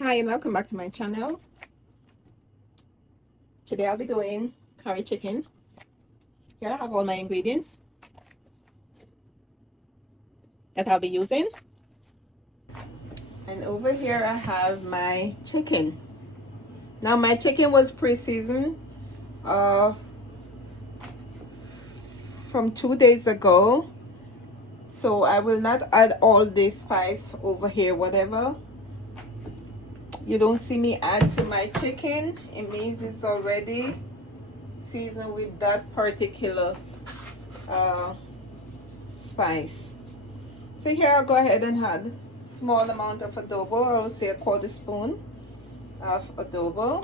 Hi and welcome back to my channel. Today I'll be doing curry chicken. Here I have all my ingredients that I'll be using. And over here I have my chicken. Now my chicken was pre-seasoned from 2 days ago. So I will not add all the spice over here. Whatever you don't see me add to my chicken, it means it's already seasoned with that particular spice. So here I'll go ahead and add small amount of adobo. I will say a quarter spoon of adobo.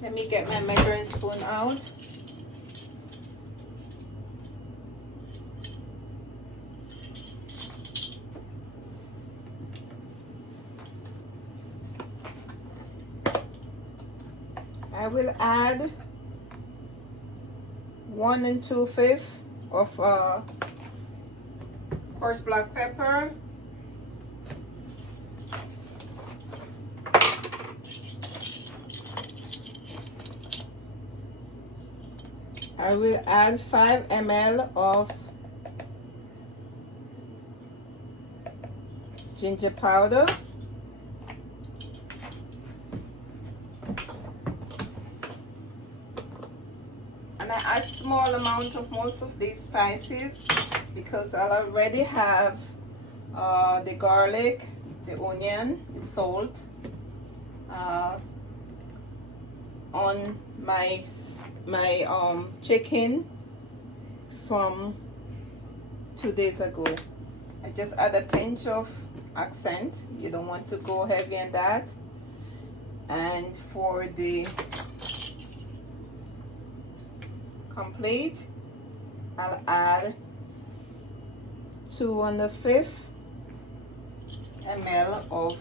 Let me get my measuring spoon out. I will add 1 2/5 of horse black pepper, I will add 5 ml of ginger powder, and I add small amount of most of these spices because I'll already have the garlic, the onion, the salt on my chicken from 2 days ago. I just add a pinch of accent. You don't want to go heavy on that. And for the complete, I'll add 2 1/5 ml of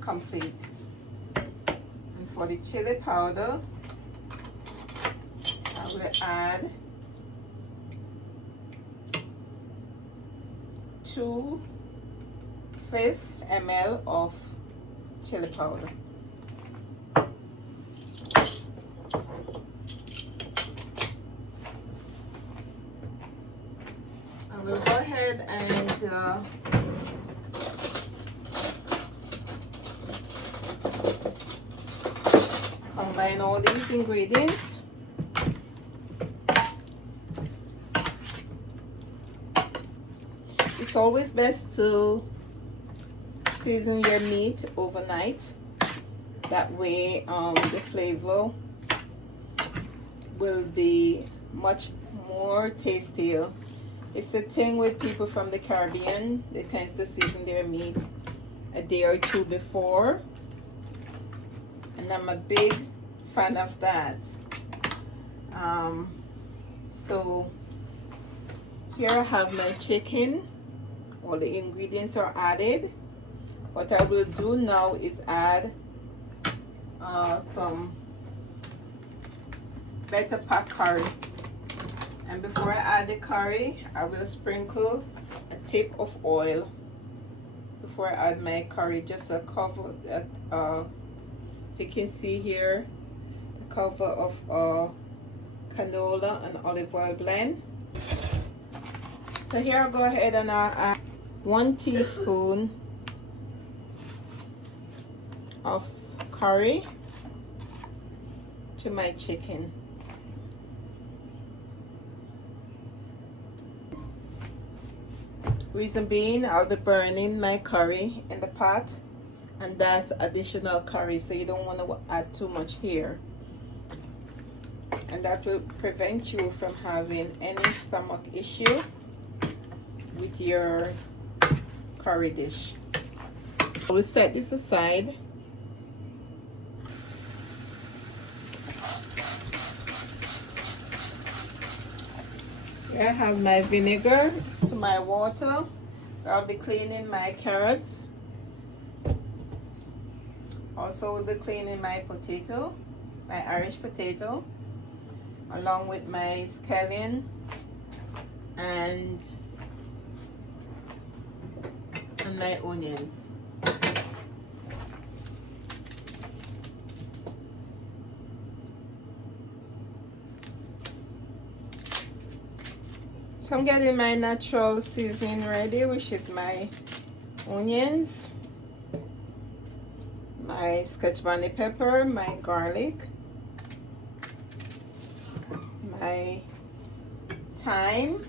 complete. And for the chili powder, I will add 2/5 ml of chili powder. I will go ahead and combine all these ingredients. It's always best to season your meat overnight. That way the flavor will be much more tastier. It's the thing with people from the Caribbean. They tend to season their meat a day or two before, and I'm a big fan of that. So here I have my chicken. All the ingredients are added. What I will do now is add some better pack curry. And before I add the curry, I will sprinkle a tip of oil before I add my curry, just a cover that so you can see here the cover of canola and olive oil blend. So here I'll go ahead and I'll add 1 teaspoon of curry to my chicken. Reason being, I'll be burning my curry in the pot, and that's additional curry, so you don't want to add too much here, and that will prevent you from having any stomach issue with your curry dish. I will set this aside. Here I have my vinegar to my water. I'll be cleaning my carrots. Also, we'll be cleaning my potato. my Irish potato along with my scallion and my onions. So I'm getting my natural seasoning ready, which is my onions, my scotch bonnet pepper, my garlic, my thyme,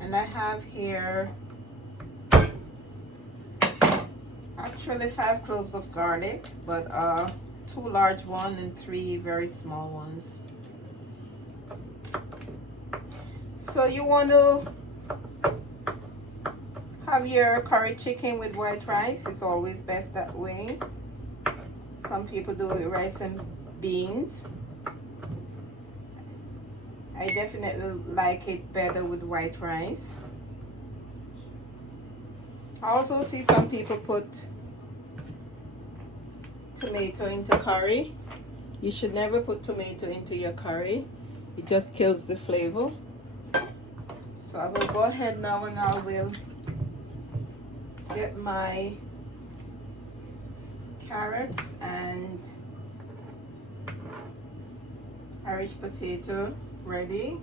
and I have here actually 5 cloves of garlic, but 2 large ones and 3 very small ones. So you want to have your curry chicken with white rice. It's always best that way. Some people do it with rice and beans. I definitely like it better with white rice. I also see some people put tomato into curry. You should never put tomato into your curry. It just kills the flavor. So I will go ahead now and I will get my carrots and Irish potato ready.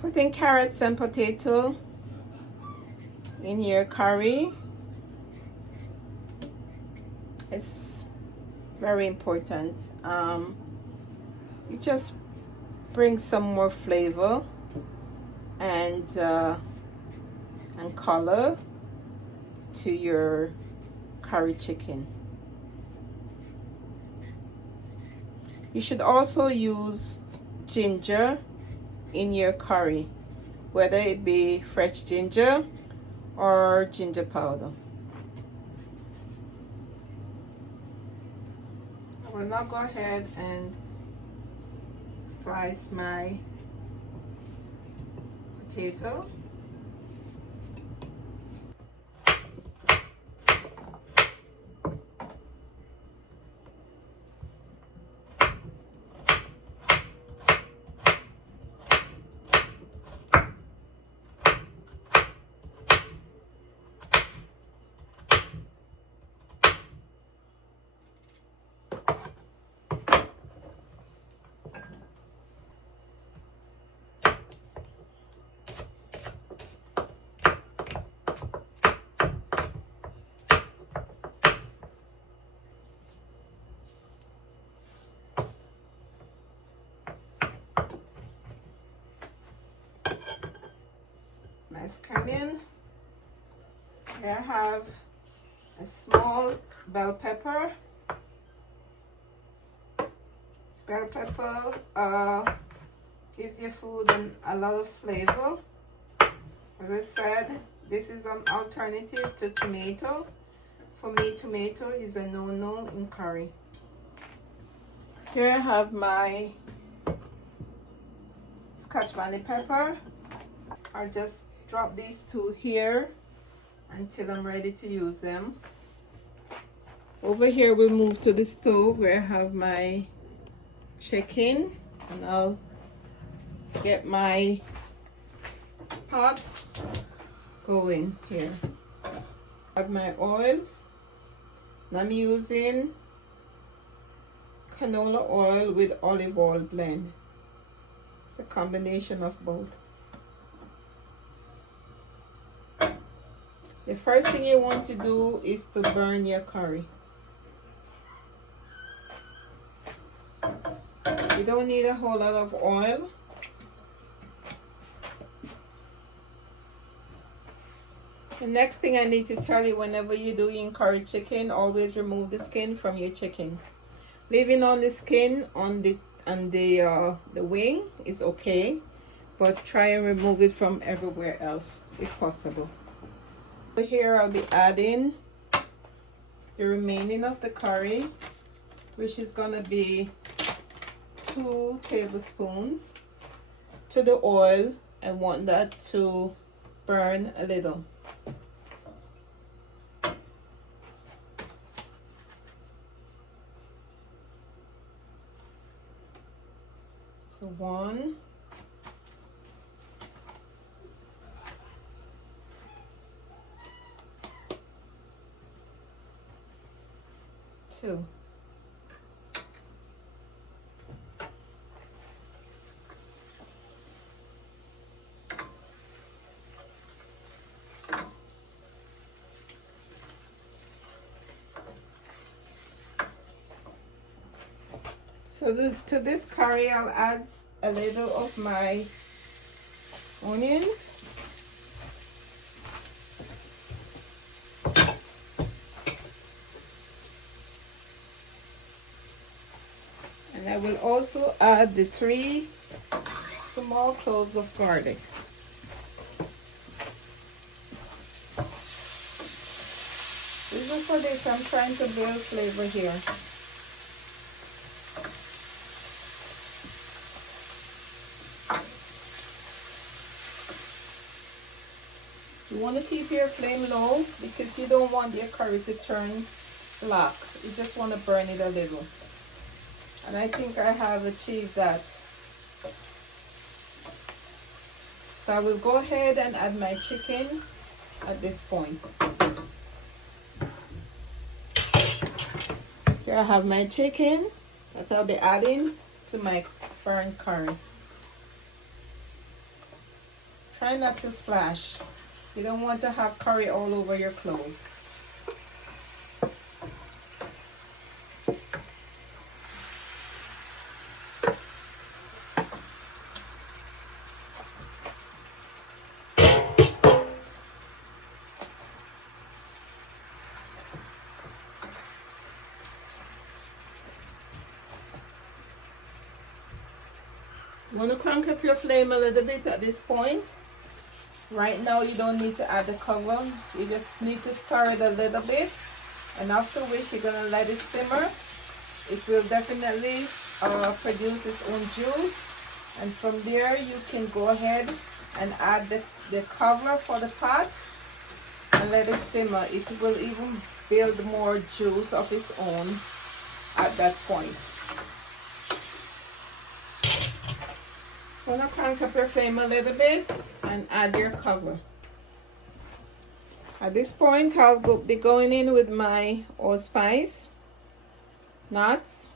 Putting carrots and potato in your curry is very important. It just brings some more flavor and color to your curry chicken. You should also use ginger in your curry, whether it be fresh ginger or ginger powder. I will now go ahead and slice my potato. My scallion. I have a small bell pepper. Bell pepper gives your food a lot of flavor. As I said, this is an alternative to tomato. For me, tomato is a no-no in curry. Here I have my scotch bonnet pepper. I'll just drop these 2 here until I'm ready to use them. Over here we'll move to the stove where I have my chicken, and I'll get my pot going here. I have my oil, and I'm using canola oil with olive oil blend. It's a combination of both. The first thing you want to do is to burn your curry. You don't need a whole lot of oil. The next thing I need to tell you, whenever you're doing curry chicken, always remove the skin from your chicken. Leaving on the skin on the wing is okay, but try and remove it from everywhere else if possible. Here I'll be adding the remaining of the curry, which is gonna be 2 tablespoons to the oil. I want that to burn a little. So 1, 2. So to this curry, I'll add a little of my onions. And I will also add the 3 small cloves of garlic. Even for this, I'm trying to build flavor here. You want to keep your flame low because you don't want your curry to turn black. You just want to burn it a little. And I think I have achieved that. So I will go ahead and add my chicken at this point. Here I have my chicken that I'll be adding to my burnt curry. Try not to splash. You don't want to have curry all over your clothes. You want to crank up your flame a little bit at this point. Right now you don't need to add the cover. You just need to stir it a little bit, and after which you're going to let it simmer. It will definitely produce its own juice, and from there you can go ahead and add the cover for the pot and let it simmer. It will even build more juice of its own at that point. Want to crank up your flame a little bit and add your cover. At this point, I'll be going in with my allspice nuts,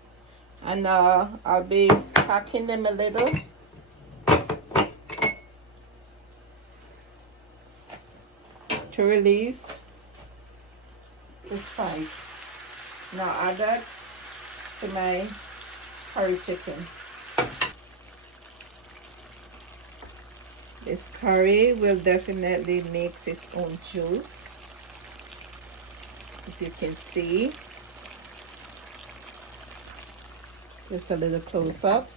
and I'll be cracking them a little. To release the spice. Now add that to my curry chicken. This curry will definitely mix its own juice, as you can see. Just a little close up.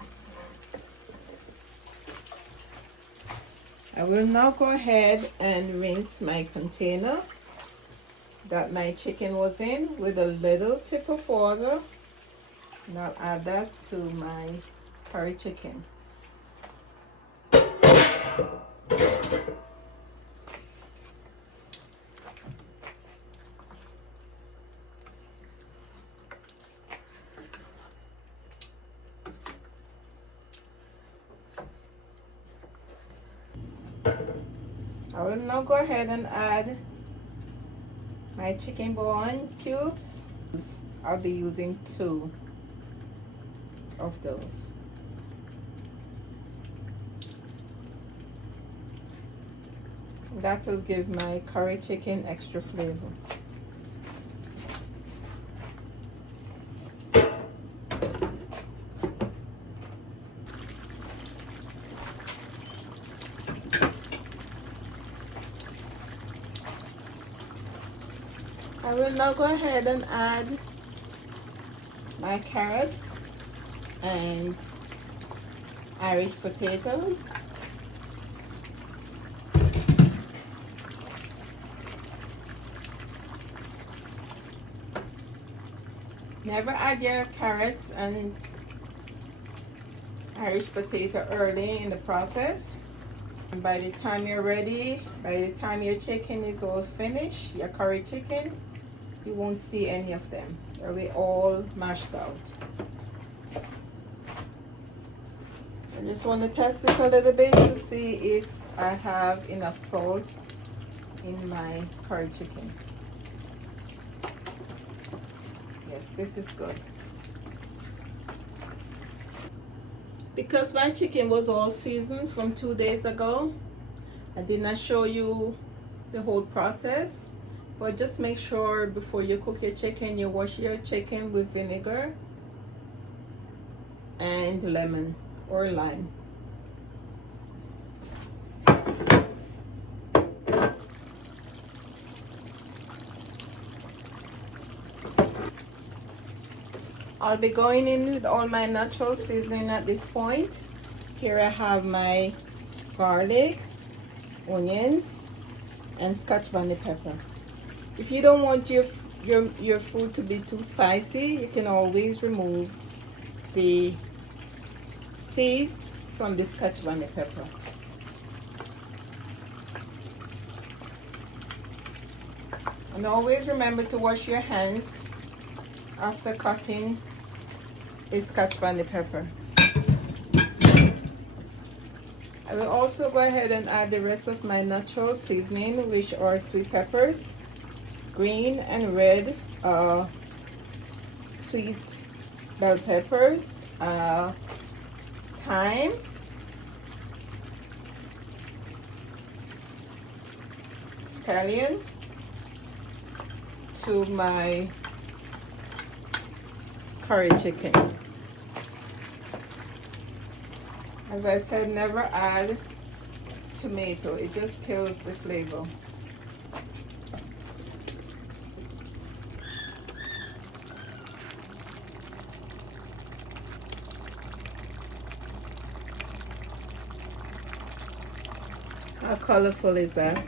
I will now go ahead and rinse my container that my chicken was in with a little tip of water, and I'll add that to my curry chicken. I will now go ahead and add my chicken bone cubes. I'll be using 2. of those. That will give my curry chicken extra flavor. I will now go ahead and add my carrots and Irish potatoes. Never add your carrots and Irish potato early in the process. And by the time you're ready, by the time your chicken is all finished, your curry chicken, you won't see any of them. They'll be all mashed out. I just want to test this a little bit to see if I have enough salt in my curry chicken. Yes, this is good. Because my chicken was all seasoned from 2 days ago, I did not show you the whole process, but just make sure before you cook your chicken, you wash your chicken with vinegar and lemon or lime. I'll be going in with all my natural seasoning at this point. Here I have my garlic, onions, and scotch bonnet pepper. If you don't want your food to be too spicy, you can always remove the seeds from the scotch bonnet pepper. And always remember to wash your hands after cutting the scotch bonnet pepper. I will also go ahead and add the rest of my natural seasoning, which are sweet peppers, green and red sweet bell peppers, thyme, scallion, to my curry chicken. As I said, never add tomato, it just kills the flavor. How colorful is that?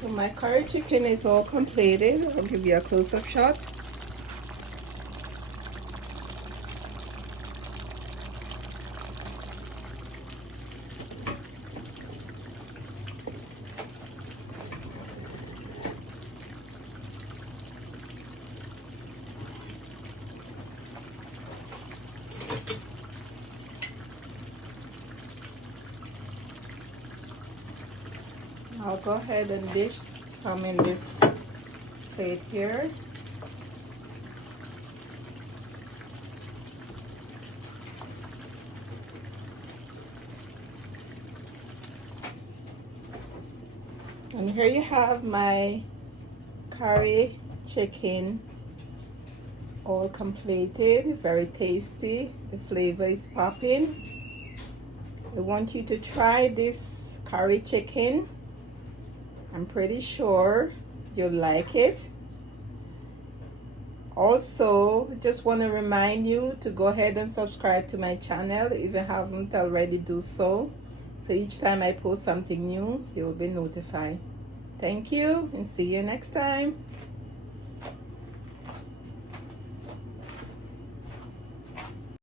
So my curry chicken is all completed. I'll give you a close-up shot. I'll go ahead and dish some in this plate here. And here you have my curry chicken, all completed, very tasty. The flavor is popping. I want you to try this curry chicken. I'm pretty sure you'll like it. Also, just want to remind you to go ahead and subscribe to my channel if you haven't already do so. So each time I post something new, you'll be notified. Thank you and see you next time.